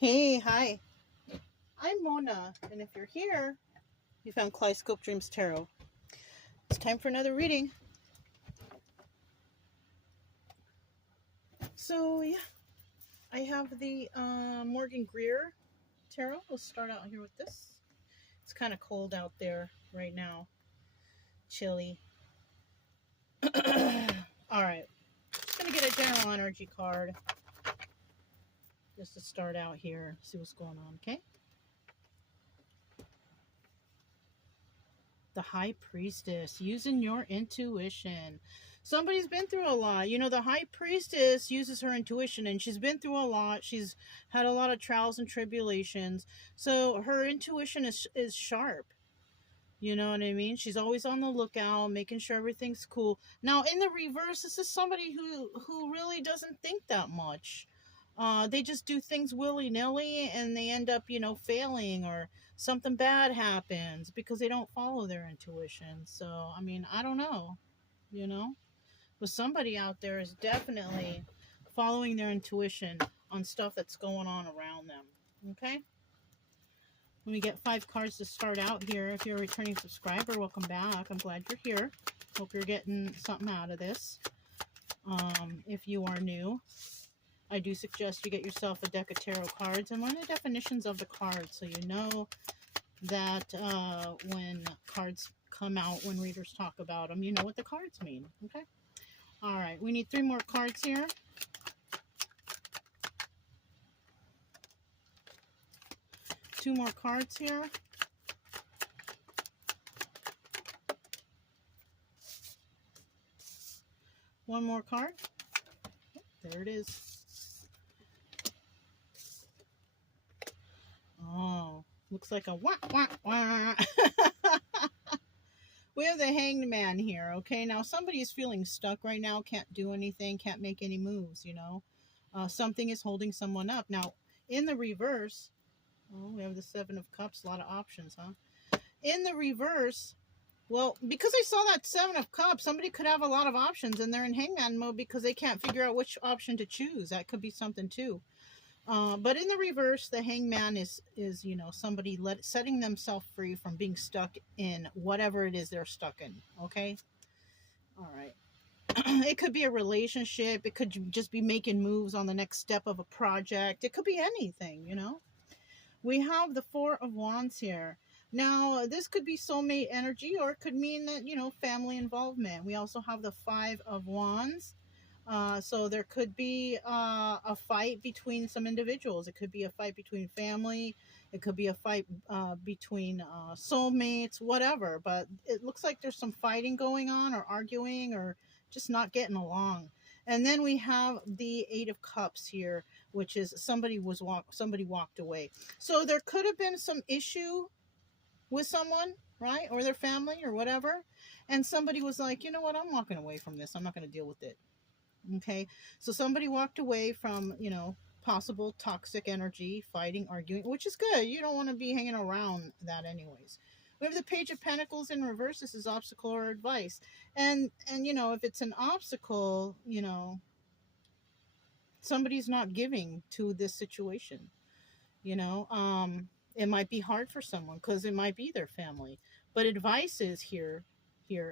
Hey, hi. I'm Mona, and if you're here, you found Kaleidoscope Dreams Tarot. It's time for another reading. So, yeah, I have the Morgan Greer Tarot. We'll start out here with this. It's kind of cold out there right now. Chilly. All right. Just going to get a general energy card just to start out here. See what's going on, okay? The High Priestess, using your intuition. Somebody's been through a lot. You know, the High Priestess uses her intuition, and she's been through a lot. She's had a lot of trials and tribulations. So her intuition is sharp. You know what I mean? She's always on the lookout, making sure everything's cool. Now, in the reverse, this is somebody who really doesn't think that much. They just do things willy-nilly and they end up, failing, or something bad happens because they don't follow their intuition. So, I mean, I don't know, you know? But somebody out there is definitely following their intuition on stuff that's going on around them. Okay? Let me get 5 cards to start out here. If you're a returning subscriber, welcome back. I'm glad you're here. Hope you're getting something out of this. If you are new, I do suggest you get yourself a deck of tarot cards and learn the definitions of the cards so you know that when cards come out, when readers talk about them, you know what the cards mean. Okay? All right. We need 3 more cards here. Two more cards here. One more card. There it is. Oh, looks like a wah, wah, wah. We have the Hanged Man here, okay? Now, somebody is feeling stuck right now, can't do anything, can't make any moves, you know? Something is holding someone up. Now, in the reverse, oh, we have the 7 of Cups, a lot of options, huh? In the reverse, well, because I saw that 7 of Cups, somebody could have a lot of options and they're in hangman mode because they can't figure out which option to choose. That could be something too. But in the reverse, the hangman is somebody setting themselves free from being stuck in whatever it is they're stuck in. Okay? All right. It could be a relationship. It could just be making moves on the next step of a project. It could be anything, you know? We have the 4 of Wands here. Now, this could be soulmate energy, or it could mean that, family involvement. We also have the 5 of Wands. So there could be a fight between some individuals. It could be a fight between family. It could be a fight between soulmates, whatever. But it looks like there's some fighting going on, or arguing, or just not getting along. And then we have the 8 of Cups here, which is somebody walked away. So there could have been some issue with someone, right? Or their family or whatever. And somebody was like, you know what? I'm walking away from this. I'm not going to deal with it. Okay. So somebody walked away from, possible toxic energy, fighting, arguing, which is good. You don't want to be hanging around that anyways. We have the Page of Pentacles in reverse. This is obstacle or advice. And if it's an obstacle, somebody's not giving to this situation. It might be hard for someone because it might be their family. But advice is here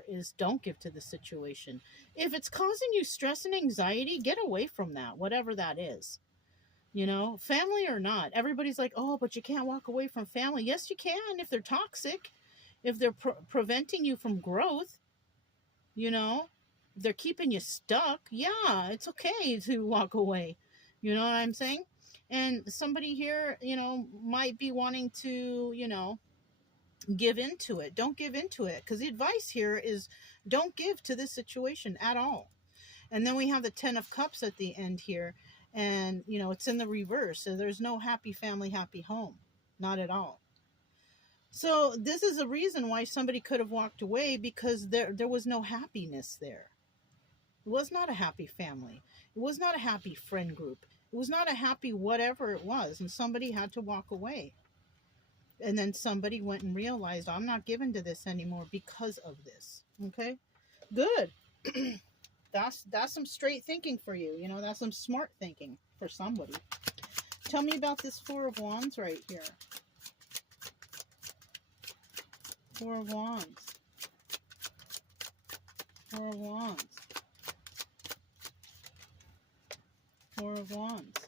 is don't give to the situation. If it's causing you stress and anxiety, get away from that, whatever that is. Family or not. Everybody's like, oh, but you can't walk away from family. Yes, you can if they're toxic, if they're preventing you from growth, if they're keeping you stuck. Yeah, it's okay to walk away. You know what I'm saying? And somebody here, might be wanting to, give into it. Don't give into it. Because the advice here is don't give to this situation at all. And then we have the 10 of Cups at the end here. And, it's in the reverse. So there's no happy family, happy home. Not at all. So this is a reason why somebody could have walked away, because there was no happiness there. It was not a happy family. It was not a happy friend group. It was not a happy whatever it was. And somebody had to walk away. And then somebody went and realized, I'm not given to this anymore because of this. Okay? Good. That's some straight thinking for you. That's some smart thinking for somebody. Tell me about this Four of Wands right here. Four of Wands. Four of Wands. Four of Wands.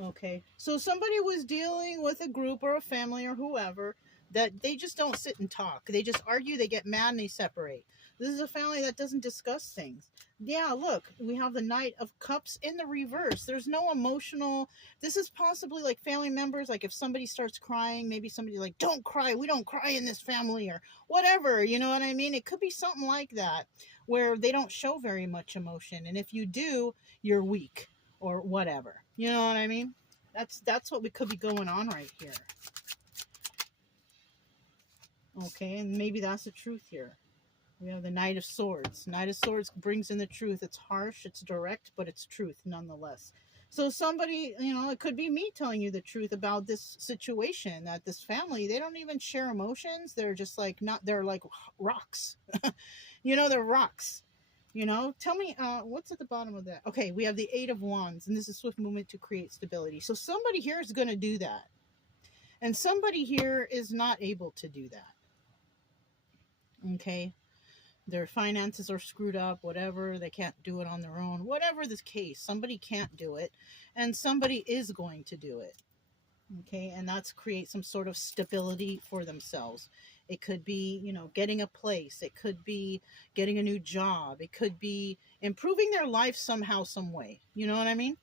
Okay, so somebody was dealing with a group or a family or whoever that they just don't sit and talk. They just argue, they get mad, and they separate. This is a family that doesn't discuss things. Yeah, look, we have the Knight of Cups in the reverse. There's no emotional. This is possibly like family members. Like if somebody starts crying, maybe somebody like, don't cry. We don't cry in this family or whatever. You know what I mean? It could be something like that where they don't show very much emotion. And if you do, you're weak or whatever. You know what I mean? That's what we could be going on right here. Okay, and maybe that's the truth here. We have the Knight of Swords. Knight of Swords brings in the truth. It's harsh, it's direct, but it's truth nonetheless. So somebody, you know, it could be me telling you the truth about this situation, that this family, they don't even share emotions. They're just like, they're like rocks. You know, they're rocks. You know, tell me, what's at the bottom of that? Okay, we have the Eight of Wands, and this is swift movement to create stability. So somebody here is going to do that. And somebody here is not able to do that. Okay? Their finances are screwed up, whatever. They can't do it on their own. Whatever the case, somebody can't do it, and somebody is going to do it. Okay, and that's create some sort of stability for themselves. It could be, you know, getting a place. It could be getting a new job. It could be improving their life somehow, some way. You know what I mean?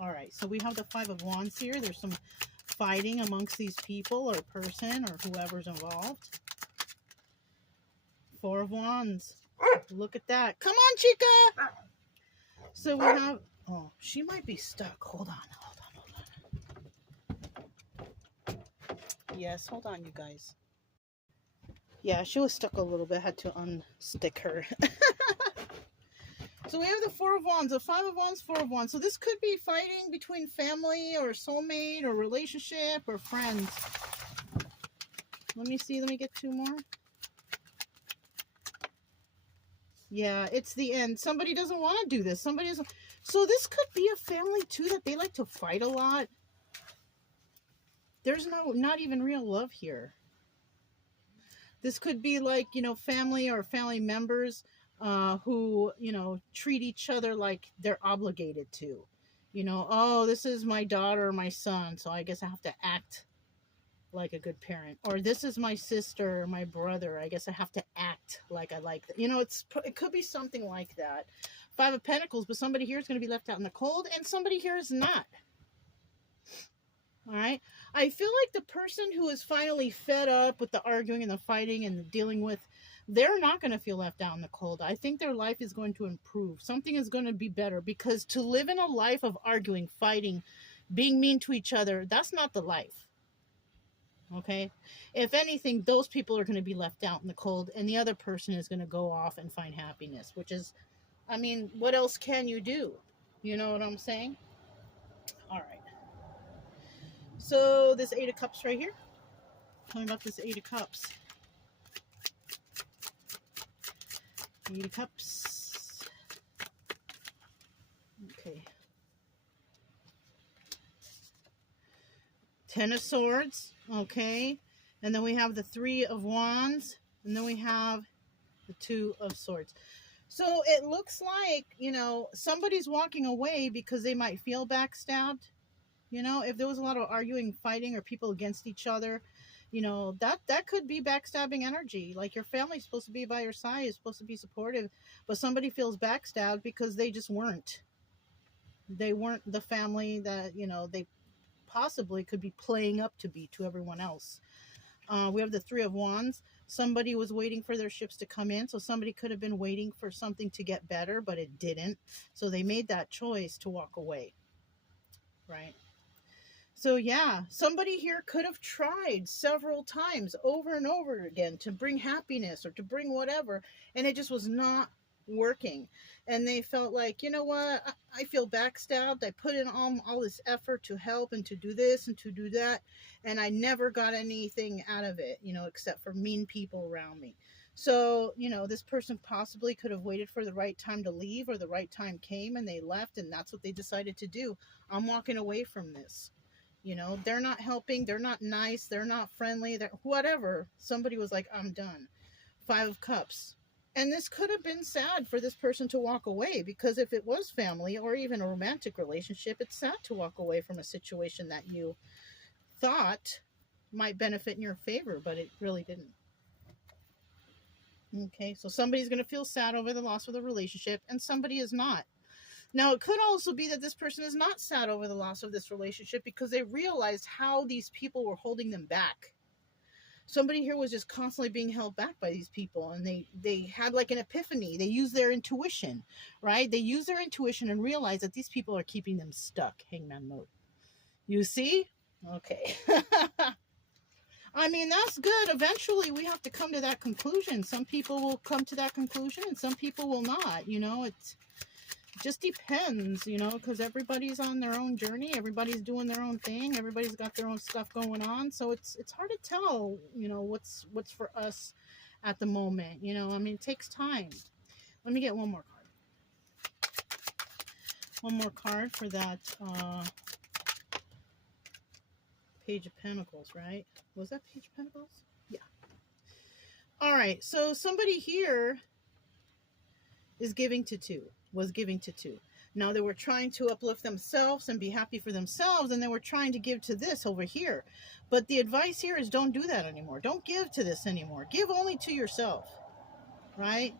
All right, so we have the Five of Wands here. There's some fighting amongst these people or person or whoever's involved. Four of Wands. Look at that. Come on, Chica. So we have, oh, she might be stuck. Hold on. Yes, hold on, you guys. Yeah, she was stuck a little bit. Had to unstick her. So we have the Four of Wands, the Five of Wands, Four of Wands. So this could be fighting between family or soulmate or relationship or friends. Let me see. Let me get two more. Yeah, it's the end. Somebody doesn't want to do this. Somebody doesn't. So this could be a family too that they like to fight a lot. There's not even real love here. This could be like, you know, family or family members who, you know, treat each other like they're obligated to. You know, oh, this is my daughter or my son, so I guess I have to act like a good parent. Or this is my sister or my brother, I guess I have to act like I like that. You know, it could be something like that. Five of Pentacles, but somebody here is going to be left out in the cold, and somebody here is not. All right. I feel like the person who is finally fed up with the arguing and the fighting and the dealing with, they're not going to feel left out in the cold. I think their life is going to improve. Something is going to be better, because to live in a life of arguing, fighting, being mean to each other, that's not the life. Okay. If anything, those people are going to be left out in the cold, and the other person is going to go off and find happiness, which is, I mean, what else can you do? You know what I'm saying? All right. So this Eight of Cups right here. Tell me about this Eight of Cups. Eight of Cups. Okay. Ten of Swords. Okay. And then we have the Three of Wands. And then we have the Two of Swords. So it looks like, you know, somebody's walking away because they might feel backstabbed. You know, if there was a lot of arguing, fighting, or people against each other, you know, that could be backstabbing energy. Like your family's supposed to be by your side, is supposed to be supportive, but somebody feels backstabbed because they just weren't. They weren't the family that, you know, they possibly could be playing up to be to everyone else. We have the Three of Wands. Somebody was waiting for their ships to come in, so somebody could have been waiting for something to get better, but it didn't. So they made that choice to walk away, right? So yeah, somebody here could have tried several times over and over again to bring happiness or to bring whatever, and it just was not working. And they felt like, you know what, I feel backstabbed. I put in all this effort to help and to do this and to do that, and I never got anything out of it, you know, except for mean people around me. So, you know, this person possibly could have waited for the right time to leave, or the right time came and they left, and that's what they decided to do. I'm walking away from this. You know, they're not helping, they're not nice, they're not friendly, they're whatever. Somebody was like, I'm done. Five of Cups. And this could have been sad for this person to walk away, because if it was family or even a romantic relationship, it's sad to walk away from a situation that you thought might benefit in your favor, but it really didn't. Okay, so somebody's going to feel sad over the loss of the relationship, and somebody is not. Now, it could also be that this person is not sad over the loss of this relationship because they realized how these people were holding them back. Somebody here was just constantly being held back by these people, and they had like an epiphany. They used their intuition, right? They used their intuition and realized that these people are keeping them stuck. Hangman mode. You see? Okay. I mean, that's good. Eventually, we have to come to that conclusion. Some people will come to that conclusion, and some people will not. You know, it just depends, you know, because everybody's on their own journey. Everybody's doing their own thing. Everybody's got their own stuff going on. So it's hard to tell, you know, what's for us at the moment. You know, I mean, it takes time. Let me get one more card. One more card for that Page of Pentacles, right? Was that Page of Pentacles? Yeah. All right. So somebody here is giving to two. Was giving to two. Now they were trying to uplift themselves and be happy for themselves, and they were trying to give to this over here. But the advice here is don't do that anymore. Don't give to this anymore. Give only to yourself, right?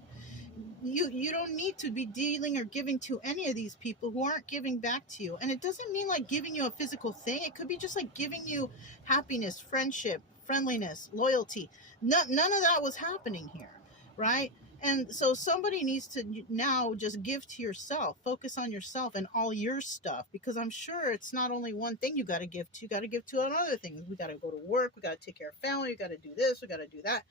You don't need to be dealing or giving to any of these people who aren't giving back to you. And it doesn't mean like giving you a physical thing. It could be just like giving you happiness, friendship, friendliness, loyalty. None of that was happening here, right? And so somebody needs to now just give to yourself, focus on yourself and all your stuff, because I'm sure it's not only one thing you got to give to, you got to give to other things. We got to go to work, we got to take care of family, we got to do this, we got to do that,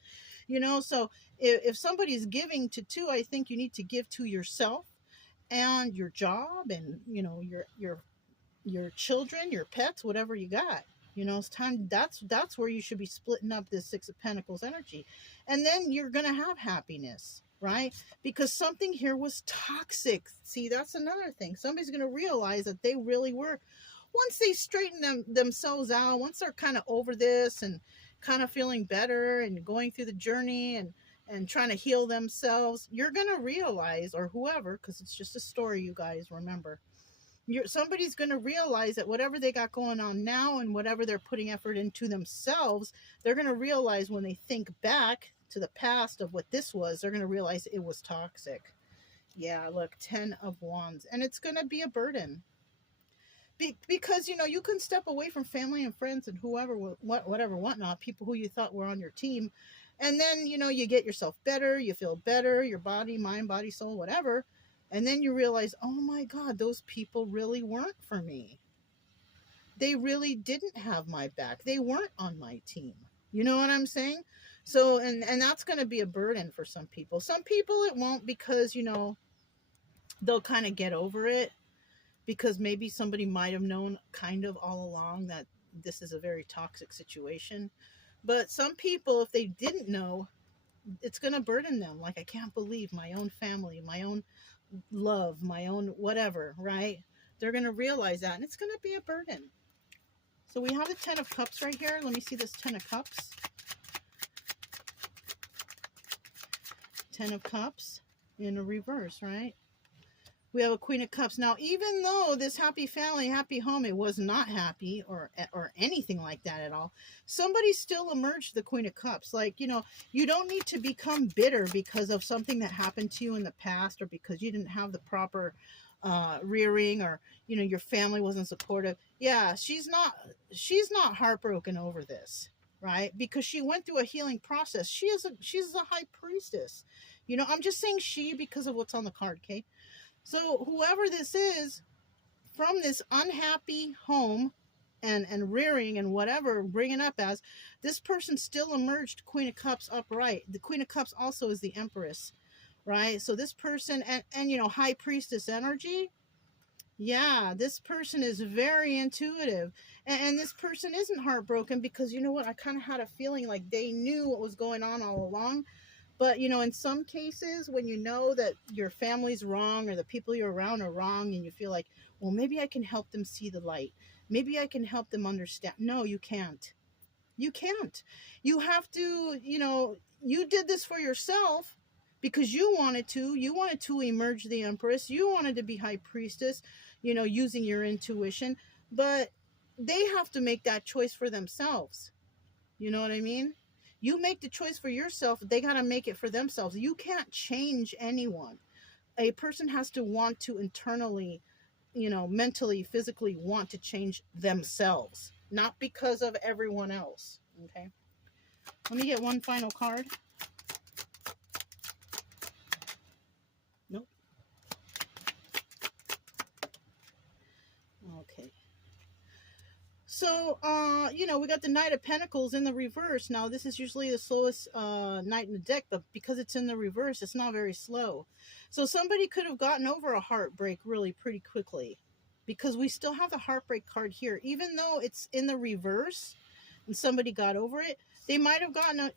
you know. So if somebody's giving to two, I think you need to give to yourself and your job, and, you know, your children, your pets, whatever you got. You know, it's time. That's where you should be splitting up this Six of Pentacles energy. And then you're going to have happiness, right? Because something here was toxic. See, that's another thing. Somebody's going to realize that they really were. Once they straighten themselves out, once they're kind of over this and kind of feeling better and going through the journey and trying to heal themselves, you're going to realize, or whoever, because it's just a story, you guys, remember. Somebody's going to realize that whatever they got going on now and whatever they're putting effort into themselves, they're going to realize when they think back to the past of what this was, they're going to realize it was toxic. Yeah, look, 10 of Wands. And it's going to be a burden. Because, you know, you can step away from family and friends and whoever, whatever, whatnot, people who you thought were on your team. And then, you know, you get yourself better, you feel better, your body, mind, body, soul, whatever. And then you realize, oh my God, those people really weren't for me. They really didn't have my back. They weren't on my team. You know what I'm saying? So, and that's going to be a burden for some people. Some people it won't, because, you know, they'll kind of get over it, because maybe somebody might have known kind of all along that this is a very toxic situation. But some people, if they didn't know, it's going to burden them. Like, I can't believe my own family, my own love, my own whatever, right? They're going to realize that, and it's going to be a burden. So we have the 10 of Cups right here. Let me see this 10 of Cups. 10 of Cups in a reverse, right? We have a Queen of Cups. Now, even though this happy family, happy home, it was not happy or anything like that at all, somebody still emerged the Queen of Cups. Like, you know, you don't need to become bitter because of something that happened to you in the past, or because you didn't have the proper rearing, or, you know, your family wasn't supportive. Yeah, she's not heartbroken over this, right? Because she went through a healing process. She's a high priestess. You know, I'm just saying she because of what's on the card, okay? So whoever this is, from this unhappy home and rearing and whatever, bringing up as, this person still emerged Queen of Cups upright. The Queen of Cups also is the Empress, right? So this person, and you know, High Priestess energy, yeah, this person is very intuitive. And this person isn't heartbroken because, you know what, I kind of had a feeling like they knew what was going on all along. But, you know, in some cases, when you know that your family's wrong or the people you're around are wrong, and you feel like, well, maybe I can help them see the light. Maybe I can help them understand. No, you can't. You can't. You have to, you know, you did this for yourself because you wanted to. You wanted to emerge the Empress. You wanted to be High Priestess, you know, using your intuition. But they have to make that choice for themselves. You know what I mean? You make the choice for yourself. They got to make it for themselves. You can't change anyone. A person has to want to internally, you know, mentally, physically want to change themselves, not because of everyone else. Okay. Let me get one final card. Nope. Okay. So, you know, we got the Knight of Pentacles in the reverse. Now, this is usually the slowest knight in the deck, but because it's in the reverse, it's not very slow. So somebody could have gotten over a heartbreak really pretty quickly, because we still have the heartbreak card here. Even though it's in the reverse and somebody got over it, they might have gotten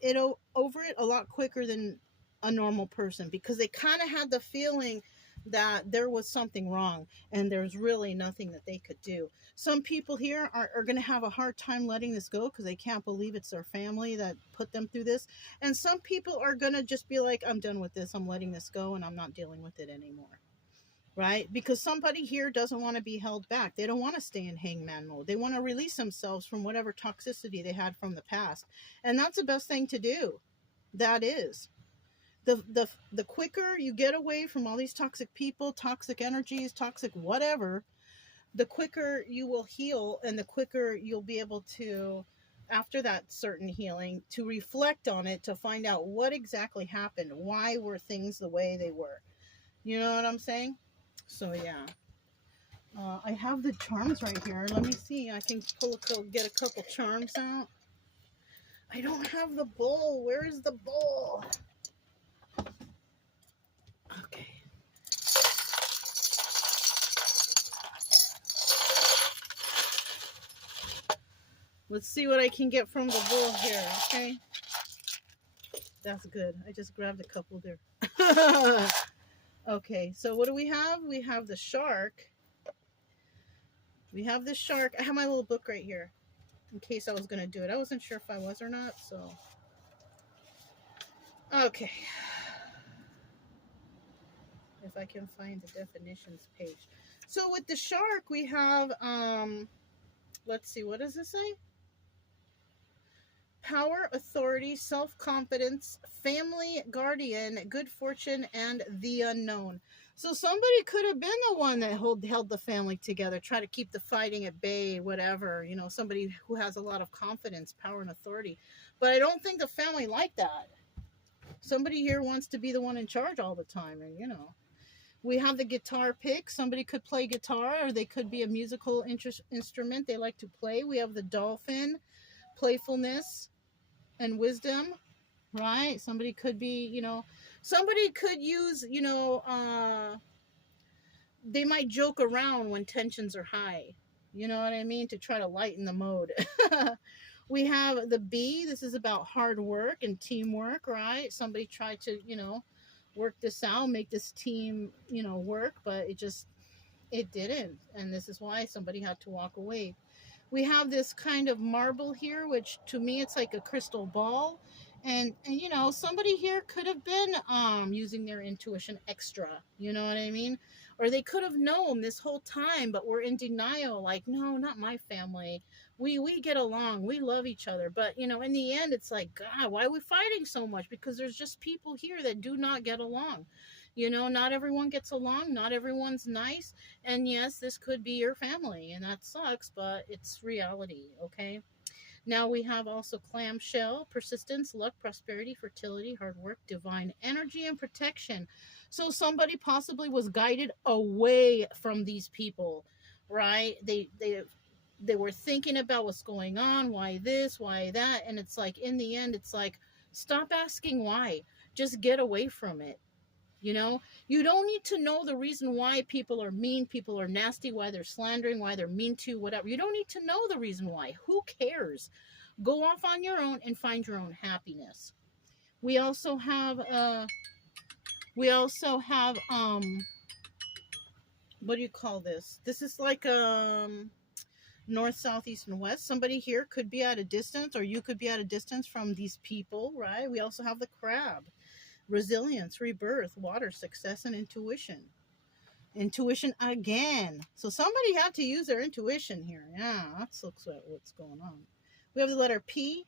over it a lot quicker than a normal person, because they kind of had the feeling that there was something wrong and there's really nothing that they could do. Some people here are going to have a hard time letting this go because they can't believe it's their family that put them through this. And some people are going to just be like, I'm done with this. I'm letting this go and I'm not dealing with it anymore. Right? Because somebody here doesn't want to be held back. They don't want to stay in hangman mode. They want to release themselves from whatever toxicity they had from the past. And that's the best thing to do. That is. The quicker you get away from all these toxic people, toxic energies, toxic whatever, the quicker you will heal, and the quicker you'll be able to, after that certain healing, to reflect on it, to find out what exactly happened. Why were things the way they were? You know what I'm saying? So yeah. I have the charms right here. Let me see. I can get a couple charms out. I don't have the bowl. Where is the bowl? Okay. Let's see what I can get from the bowl here, okay? That's good. I just grabbed a couple there. Okay, so what do we have? We have the shark. We have the shark. I have my little book right here in case I was going to do it. I wasn't sure if I was or not, so. Okay. If I can find the definitions page. So with the shark, we have, let's see, what does this say? Power, authority, self-confidence, family, guardian, good fortune, and the unknown. So somebody could have been the one that held the family together, try to keep the fighting at bay, whatever, you know, somebody who has a lot of confidence, power, and authority. But I don't think the family liked that. Somebody here wants to be the one in charge all the time, and, you know. We have the guitar pick. Somebody could play guitar, or they could be a musical instrument they like to play. We have the dolphin, playfulness and wisdom, right? Somebody could be, you know, somebody could use, you know, they might joke around when tensions are high, you know what I mean, to try to lighten the mode. We have the bee. This is about hard work and teamwork, right? Somebody tried to, you know, work this out, make this team, you know, work, but it didn't, and this is why somebody had to walk away. We have this kind of marble here, which to me it's like a crystal ball, and you know, somebody here could have been using their intuition extra, you know what I mean, or they could have known this whole time but were in denial, like, no, not my family, we get along, we love each other. But you know, in the end, it's like, God, why are we fighting so much? Because there's just people here that do not get along. You know, not everyone gets along, not everyone's nice. And yes, this could be your family, and that sucks, but it's reality, okay? Now we have also clamshell, persistence, luck, prosperity, fertility, hard work, divine energy, and protection. So somebody possibly was guided away from these people, right? They were thinking about what's going on, why this, why that, and it's like, in the end, it's like, stop asking why. Just get away from it. You know, you don't need to know the reason why people are mean, people are nasty, why they're slandering, why they're mean to, whatever. You don't need to know the reason why. Who cares? Go off on your own and find your own happiness. We also have what do you call this? This is like north, south, east, and west. Somebody here could be at a distance, or you could be at a distance from these people, right? We also have the crab, resilience, rebirth, water, success, and intuition. Intuition again. So somebody had to use their intuition here. Yeah, that's looks like what's going on. We have the letter P,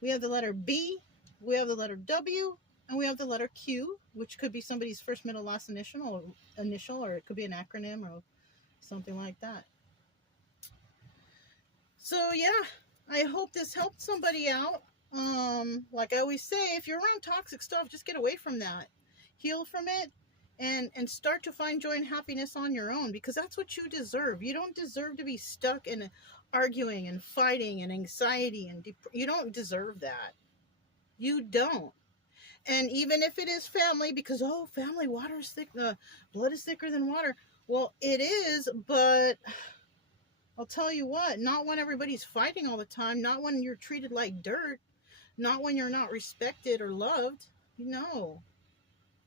we have the letter B, we have the letter W, and we have the letter Q, which could be somebody's first, middle, last initial, or it could be an acronym or something like that. So yeah, I hope this helped somebody out. Like I always say, if you're around toxic stuff, just get away from that. Heal from it and start to find joy and happiness on your own, because that's what you deserve. You don't deserve to be stuck in arguing and fighting and anxiety and you don't deserve that. You don't. And even if it is family, because family, water is thick, blood is thicker than water. Well, it is, but I'll tell you what, not when everybody's fighting all the time, not when you're treated like dirt, not when you're not respected or loved. No.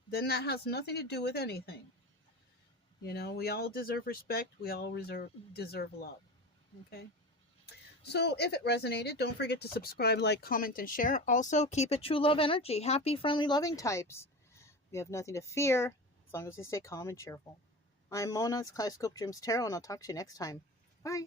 Then that has nothing to do with anything. You know, we all deserve respect. We all deserve love. Okay? So if it resonated, don't forget to subscribe, like, comment, and share. Also, keep it true love energy. Happy, friendly, loving types. We have nothing to fear as long as we stay calm and cheerful. I'm Mona, it's Kaleidoscope Dreams Tarot, and I'll talk to you next time. Bye.